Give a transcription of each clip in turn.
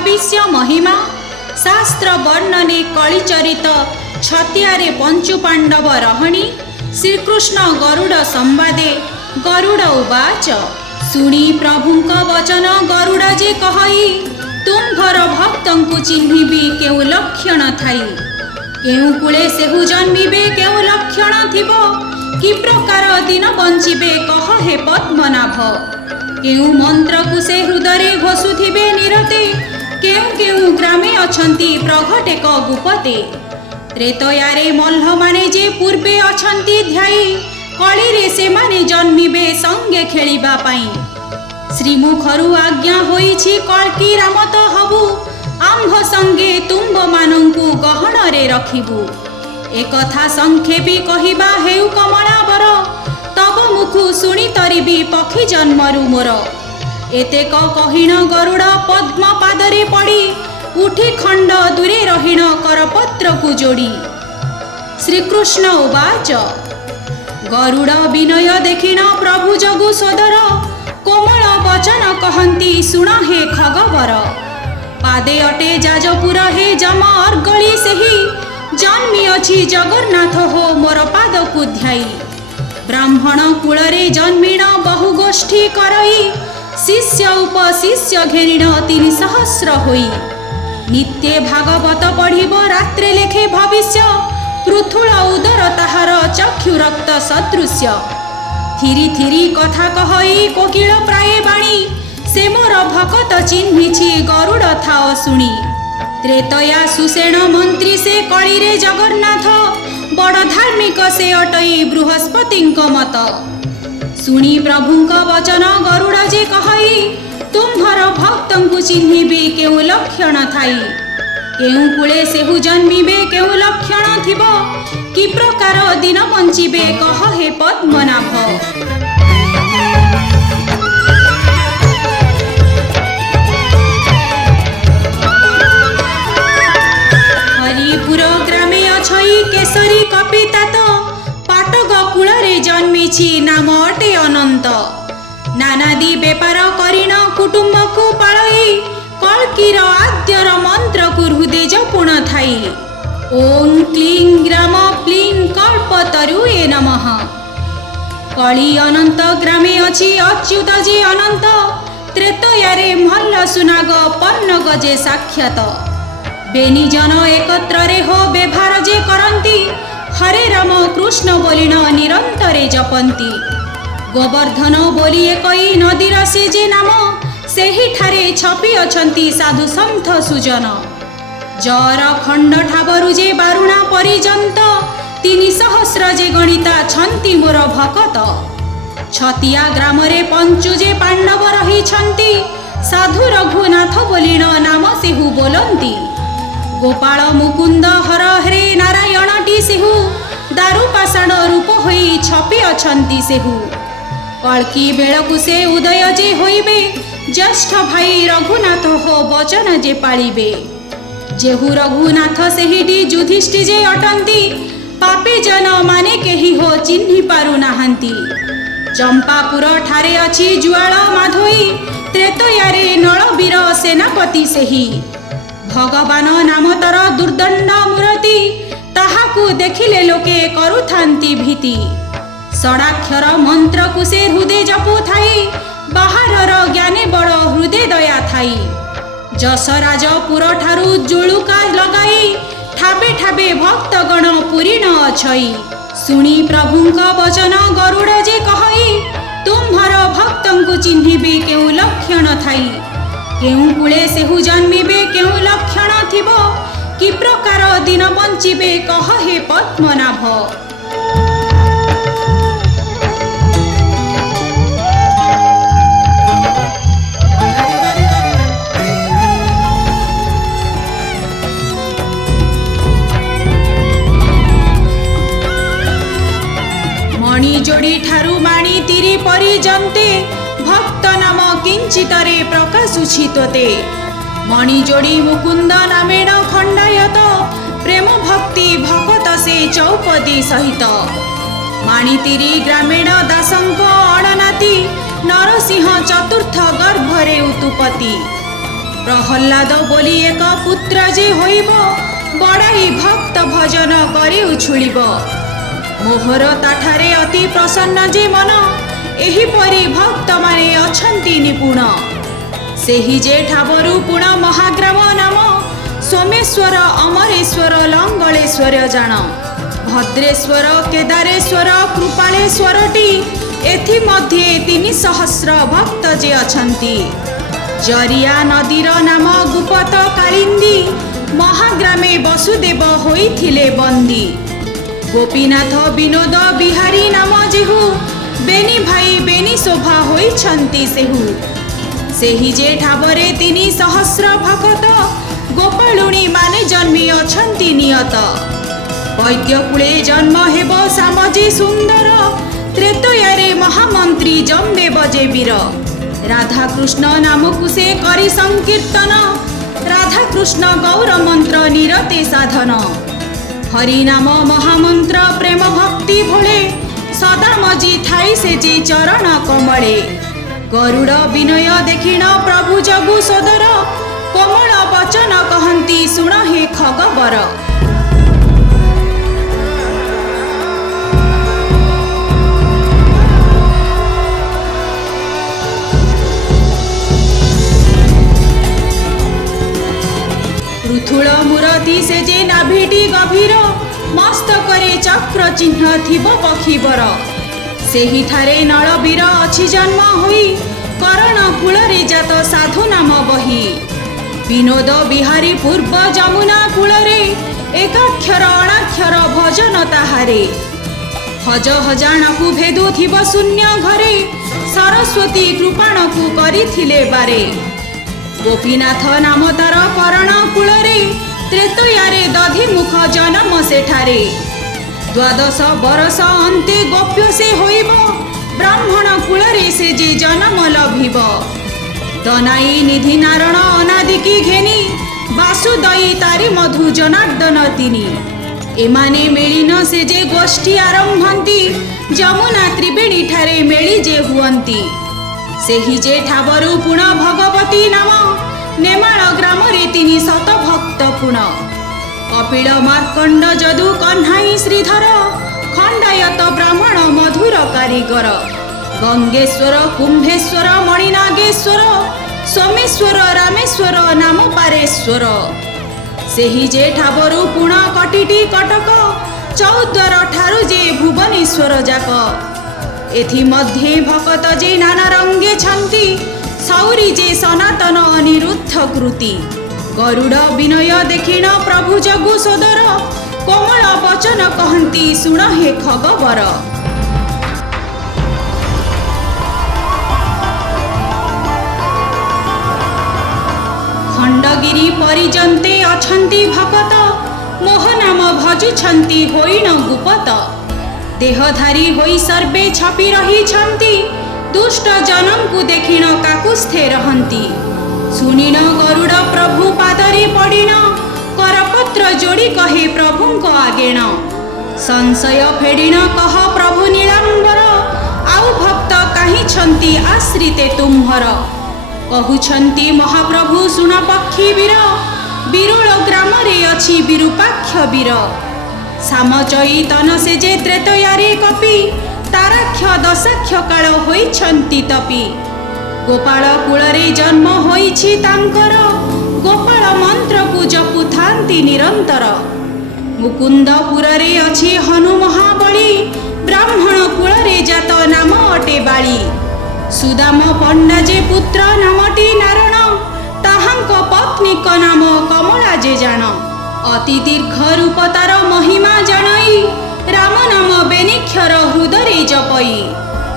भविष्य महिमा शास्त्र वर्णने कलिचरित छतियारे पंचु पांडव रहणी श्रीकृष्ण गरुड़ संवादे गरुड़ उवाच शुणी प्रभुंक वचन गरुड़ जे कहई तुम्भर भक्तंकु चिन्हिबी केउ लक्षण थाई केउ कूले सेहु जन्मिबे केउ लक्षण थिबो कि प्रकार दिन बंचिबे कह हे पद्मनाभ केउ मंत्र को से हृदय घोषुथिबे निरते केउ केउ ग्रामे अछंती प्रघटेक गुपते त्रेतयारे मल्ल माने जे पूर्वे अछंती ध्याई कली रे से माने जन्मिबे संगे खेलिबा पाई श्रीमुखरु आज्ञा होईछि कल्की रामत हबु आंभ संगे तुम्ब मानंकु गहन रे रखिबु एकथा संक्षेपी कहिबा हेउ कमलाबर तब मुखु शुणी तरिबी पक्षी जन्मरु मोर एतेक कहिण गरुड़ पद्म पादरे पड़ी उठी खंड दूरे रहिण करपत्र को जोड़ी श्रीकृष्ण उवाच गरुड़ विनय देखिण प्रभु जगु सोदर कोमल वचन कहंती शुण हे खगवर पादे अटे जाजपुर हे जम अर्गली सेही जन्मी अछि जगन्नाथ हो मोर पाद को ध्याई ब्राह्मण कूलरे जन्मीण बहु गोष्ठी करई शिष्य उपशिष्य घेरिण 300 होई नित्य भागवत पढ़िब रात्रे लेखे भविष्य पृथुल उदर ताहार चक्षु रक्त सदृश्य थिरी थिरी कथा कहई कोकिल प्राय बाणी से मोर भकत चिन्हिछि गरुड़ थाओ शुणी त्रेतया सुसेन मंत्री से कली रे जगन्नाथ बड़ धार्मिक से अटई बृहस्पतिंक मत शुणी प्रभुंक वचन गरुड़ जे कहई तुम्भर भक्तंकु चिन्हिबे केउ लक्षण थाई केउ कूले सेहु जन्मिबे केउ लक्षण थिबो कि प्रकार दिन बंचिबे कह हे पद्मनाभ हरिपुर ग्रामे अछई केसरी कपितात पाटक कूलरे जन्मिछि नाम अटे अनंत नानादी बेपार करिण कुटुंब को पाळई कल्कीर आद्यर मंत्र को हृदय जपुण थाई ओं क्लीं ग्राम प्लीं कल्पतरुए नमः कली अनंत ग्रामे अछि अच्युत जे अनंत त्रेतयारे मल्ल सुनाग पन्नग जे साक्षात बेनी जन एकत्र रे हो व्यवहार जे करंती हरे राम कृष्ण बोलिण निरंतरे जपंती गोवर्धन बोली एकई नदीर से जे नाम सेही ठारे छपी अछंती साधु संत सुजन जर खंड ठाबरु जे बारुणा परिजंत 300 जे गणिता छंती मोर भकत छतिया ग्राम रे पंचु जे पांडव रही छंती साधु रघुनाथ बोलिण नाम सेहु बोलंती गोपाल मुकुंद हर हरे नारायण टी सेहु दारु पाषाण रूप होई छपी अछंती सेहु कल्की बेलकु से उदय जे होइबे ज्येष्ठ भाई रघुनाथ हो वचन जे पालिबे जेहु रघुनाथ सेहिडी युधिष्ठिर जे अटंती पापी जन माने केही हो चिन्हि पारु नाहंती चंपापुर ठारे अछि जुआल माधोई त्रेतयारे नळवीर सेनापति सेही भगवान नामतर दुर्दंड मूर्ति ताहाकु देखिले लोके करुथांती भीति षडाक्षर मंत्र को से हृदय जपु थाई बाहरर ज्ञाने बड़ हृदय दया थाई जसराज पुर ठारु जुलुका लगाई ठाबे ठाबे भक्तगण पुरीण अछई शुणी प्रभुंक वचन गरुड़ जे कहई तुम्भर भक्तंकु चिन्हिबे केउ लक्षण थाई केउ कूले सेहु जन्मिबे केउ लक्षण थिबो कि प्रकार दिन बंचिबे कह हे पद्मनाभ मणि जोड़ी ठारू माणी तिरी परिजंते भक्त नाम किंचितरे प्रकाशुछि तोते मणि जोड़ी मुकुंद नामेण खंडायत प्रेम भक्ति भकत से चौपदी सहित माणितिरी ग्रामीण दासंक अड़नाती नरसिंह चतुर्थ गर्भरे उतुपति प्रहल्लाद बोली एक पुत्र जे होइब बड़ाई भक्त भजन करी उछुलिब। मोहर ताठारे अति प्रसन्न जे मन एहिपरि भक्त माने अछंती निपुण। सेहि जे ठाबरु पुण महाग्राम नाम सोमेश्वर अमरेश्वर लंगलेश्वर जान। भद्रेश्वर केदारेश्वर कृपालेश्वरटी एथि मध्ये 300 भक्त जे अछंती। जरिया नदीर नाम गुपत कालिंदी महाग्रामे वसुदेव होइथिले बंदी। गोपीनाथ विनोद बिहारी नाम जेहु बेनी भाई बेनी शोभा होइछंती सेहु। सेहि जे ठाबरे 300 भक्त गोपालुणी माने जन्मी अछंती नियत। वैद्यकुले जन्म हेब सामजे सुंदर त्रेतयारे महामंत्री जम्बे बजे वीर। राधाकृष्ण नामकु से करी संकीर्तन राधाकृष्ण गौर मंत्र निरते साधन। हरि नाम महामंत्र प्रेम भक्ति भोले सदा मजी थाई से जे चरण कमले। गरुड़ विनय देखिण प्रभु जगु सदर कोमल वचन कहंती सुण हे खगबर। पृथुल मुरती से जे नाभिटी गभीर मस्तकरे चक्र चिन्ह थिब पक्षीवर। सेहि ठारे नळवीर अछि जन्म होई करण कूलरे जात साधु नाम बही। विनोद बिहारी पूर्व जमुना कूलरे एकाक्षर अणाक्षर भजन ताहारे। हज हजाणकु भेदु थिब शून्य घरे सरस्वती कृपाणकु करिथिले बारे। गोपीनाथ नाम तार करण कूलरे त्रेतयारे दधिमुख जन्म सेठारे। 12 बरस अंते गोप्य से होइब ब्राह्मण कूलरे से जे जन्म लभिब। दनाई निधि नारायण अनादिकी घेनी वासुदयी तारी मधु जनार्दन तिनी। एमाने मेलिन से जे गोष्ठी आरंभंती जमुना त्रिवेणी ठारे मेली जे हुअंती। सेहि जे ठाबरु पुण भगवती नाम नेमाळ ग्राम रे 300 भक्त पुण। कपिल मार्कंड जदु कन्हाई श्रीधर खंडायत ब्राह्मण मधुर कारीगर। गंगेश्वर कुंभेश्वर मणिनागेश्वर सोमेश्वर रामेश्वर नाम पारेश्वर। सेहि जे ठाबरु पुण कटिटी कटक चौद्वार ठारु जे भुवनेश्वर जाक। एथि मध्ये भक्त जे नाना रंगे छंती सौरी जे सनातन अनिरुद्ध कृति। गरुड़ विनय देखिण प्रभु जगु सदर कोमल वचन कहंती सुण हे खगबर। खंडगिरी परिजन्ते अछंती भक्त मोह नाम भजुछंती होइन गुपत। देहधारी होई सर्वे छपि रही छंती दुष्ट जनम को देखिण काकुस्थे रहंती। सुनिन गरुड़ प्रभु पादरे पड़िन करपत्र जोड़ी कहे प्रभुंक आगेण। संशय फेडिन कह प्रभु नीलांबर आउ भक्त काहि छंती आश्रिते तुम्हर। कहउछंती महाप्रभु सुन पक्षी वीर बिरुल ग्राम रे अछि विरूपाक्ष वीर। सामचई तन से जे त्रेतयारे कपि ताराक्ष दशाक्ष काल होइछंती तपि। गोपाल कूलरे जन्म होइछि तांकर गोपाल मंत्र को जपुथांती निरंतर। मुकुंदपुर रे अछि हनु महाबली ब्राह्मण कूलरे जात नाम अटे बाली। सुदाम पंडा जे पुत्र नामटी नारायण ताहांक पत्नीक नाम कमला जे जान। अति दीर्घ रूप तार महिमा जानई राम नाम बेनिक्षर हृदय जपई।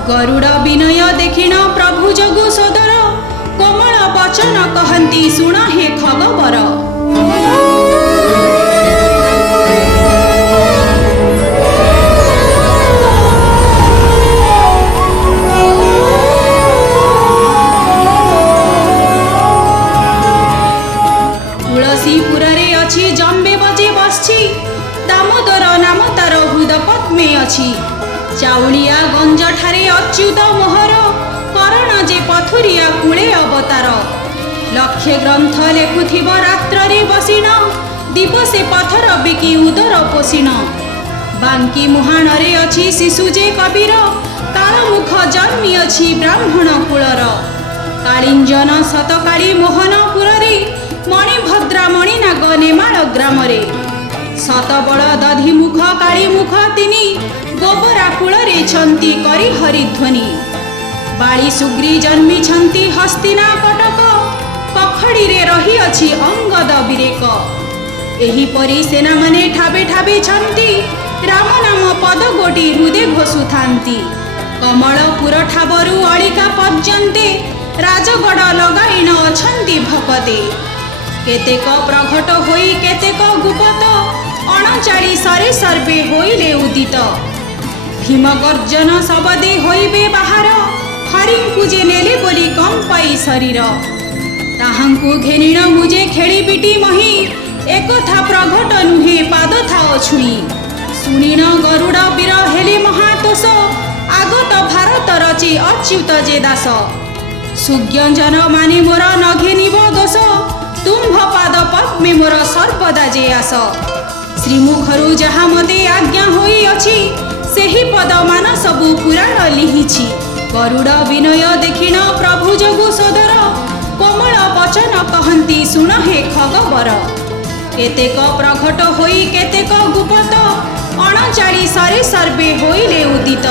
गरुड़ विनय देखिण प्रभु जगु सदर कोमल वचन कहंती सुण हे खगबर। तुलसीपुर रे अछि जम्बे बजे बसछि दामोदर नाम तार हृद पद्मे अछि। चाउलिया गंज ठारे अच्युत मोहर करण जे पथुरिया कूले अवतार। लक्षे ग्रंथ लेखुथिब रात्रे बसिन दिवसे पथर बिकी उदर पोषिण बांकी मुहाणरे अछि शिशु जे कबीर कालमुख जन्मी अछि ब्राह्मण कुलर कालिंजन शतकाली मोहनपुरी मणिभद्रा मणिनाग नेमाळ ग्रामरे शतबल दधिमुख कालीमुख तिनी गोबरा कूଳରେ छन्ति करी हरिध्वनि बाली सुग्री जन्मी छन्ति हस्तिना कटक कखड़ी रे रही अछि अंगद बिरेक एहीपरि सेना माने ठाबे ठाबे छन्ति राम नाम पद गोटी हृदय घोषुथान्ति कमलपुर ठाबरु अळिका पर्यन्ते राजगड़ लगाइन अछन्ति भकते केतेक प्रघट होई केतेक गुपत 39 सर्वे होइले उदित भीम गर्जन शबदे होइबे बाहार हरिଙ୍କୁ जे नेले बोली कंपाई शरीर ताहांकु घेनिण मुजे खेली पिटी मही एकथा प्रघट नुहे पाद थाओ छुई सुनिन गरुड़ वीर हेले महातोष आगत भारत रचे अच्युत जे दास सुज्ञजन माने मोर नघेनिब दोष तुम्भ पाद पद्मे मोर सर्वदा जे आस श्रीमुखरु जहा मते आज्ञा होई अछि सेही पद मान सबु पुराण लिहिछि गरुड़ विनय देखिण प्रभु जगु सोदर कोमल वचन कहन्ति सुन हे खगबर केतेक प्रघट होई केतेक गुपत 39 सर्वे होइले उदित